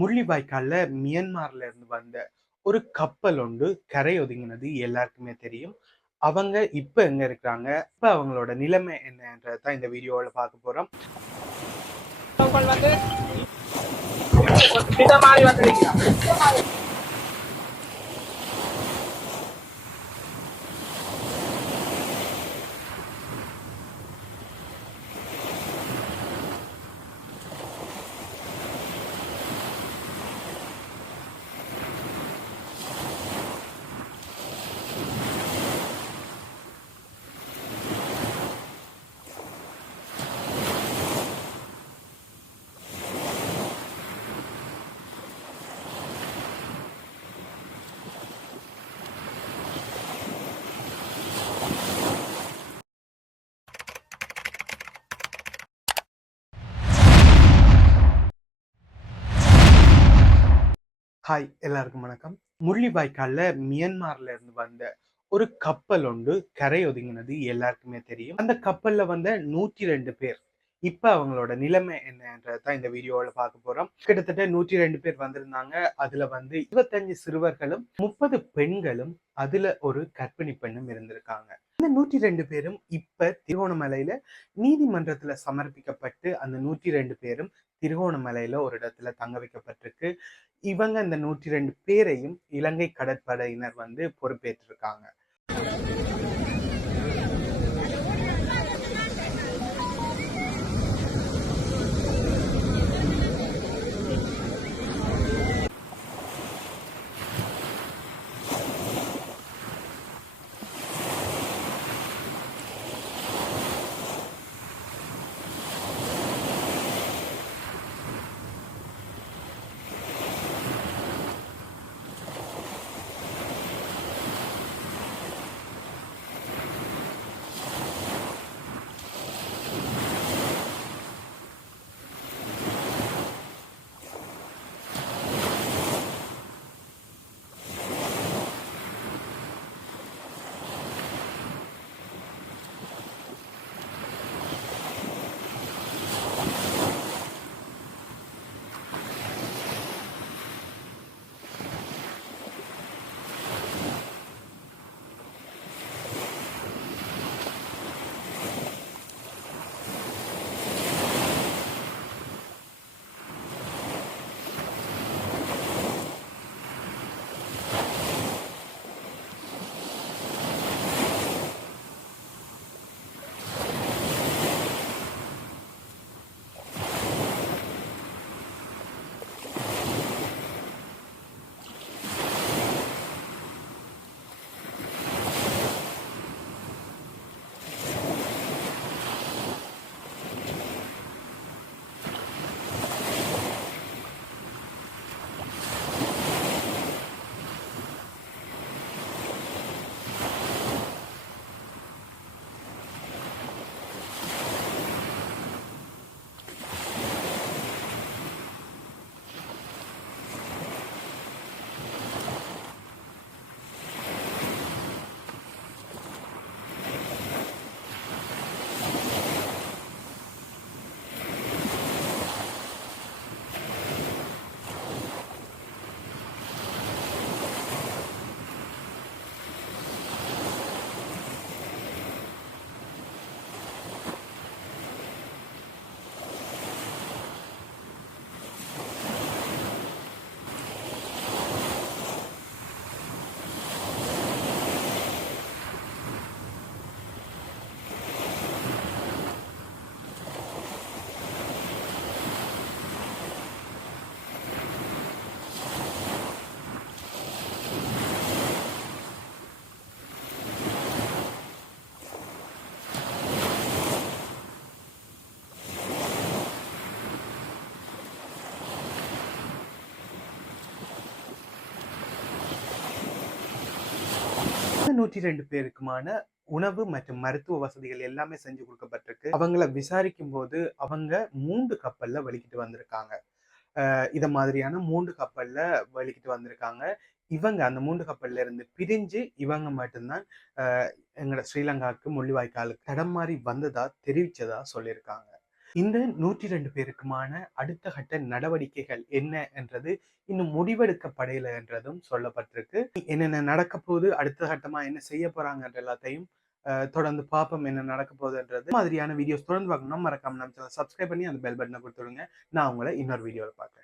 முள்ளிவாய்க்கால்ல மியன்மார்ல இருந்து வந்த ஒரு கப்பல் ஒன்று கரை ஒதுங்கினது எல்லாருக்குமே தெரியும். அவங்க இப்ப எங்க இருக்கிறாங்க? இப்ப அவங்களோட நிலைமை என்னன்றத தான் இந்த வீடியோல பார்க்க போறோம். கப்பல் வந்து இந்த மாதிரி வந்திருக்கிறாங்க. ஹாய், எல்லாருக்கும் வணக்கம். முள்ளிவாய்க்கால்ல மியன்மார்ல இருந்து வந்த ஒரு கப்பல் ஒன்று கரை ஒதுங்கினது எல்லாருக்குமே தெரியும். அந்த கப்பல்ல வந்த 102 பேர் இப்ப அவங்களோட நிலைமை என்னன்றத தான் இந்த வீடியோல பார்க்க போறோம். கிட்டத்தட்ட 102 பேர் வந்திருந்தாங்க. அதுல வந்து 25 சிறுவர்களும் 30 பெண்களும் அதுல ஒரு கர்ப்பிணி பெண்ணும் இருந்திருக்காங்க. இந்த 102 பேரும் இப்ப திருகோணமலையில நீதிமன்றத்துல சமர்ப்பிக்கப்பட்டு அந்த 102 பேரும் திருகோணமலையில ஒரு இடத்துல தங்க வைக்கப்பட்டிருக்கு. இவங்க இந்த 102 பேரையும் இலங்கை கடற்படையினர் வந்து பொறுப்பேற்றிருக்காங்க. இந்த 102 பேருக்குமான உணவு மற்றும் மருத்துவ வசதிகள் எல்லாமே செஞ்சு கொடுக்கப்பட்டிருக்கு. அவங்கள விசாரிக்கும் போது அவங்க 3 கப்பல்ல வலிக்கிட்டு வந்திருக்காங்க. இத மாதிரியான 3 கப்பல்ல வலிக்கிட்டு வந்திருக்காங்க. இவங்க அந்த 3 கப்பல்ல இருந்து பிரிஞ்சு இவங்க மட்டும்தான் எங்கட ஸ்ரீலங்காவுக்கு முள்ளிவாய்க்காலுக்கு தடம் மாறி வந்ததா தெரிவிச்சதா சொல்லியிருக்காங்க. இந்த 102 பேருக்குமான அடுத்த கட்ட நடவடிக்கைகள் என்ன என்றது இன்னும் முடிவெடுக்கப்படையில என்றதும் சொல்லப்பட்டிருக்கு. என்னென்ன நடக்க போகுது, அடுத்த கட்டமா என்ன செய்ய போறாங்கன்ற எல்லாத்தையும் தொடர்ந்து பார்ப்போம் என்ன நடக்க போகுதுன்றது. மாதிரியான வீடியோஸ் தொடர்ந்து பார்க்கணும்னா மறக்காம நம்ம சேனலை சப்ஸ்கிரைப் பண்ணி அந்த பெல் பட்டனை கொடுத்துடுங்க. நான் உங்களை இன்னொரு வீடியோவில் பார்க்குறேன்.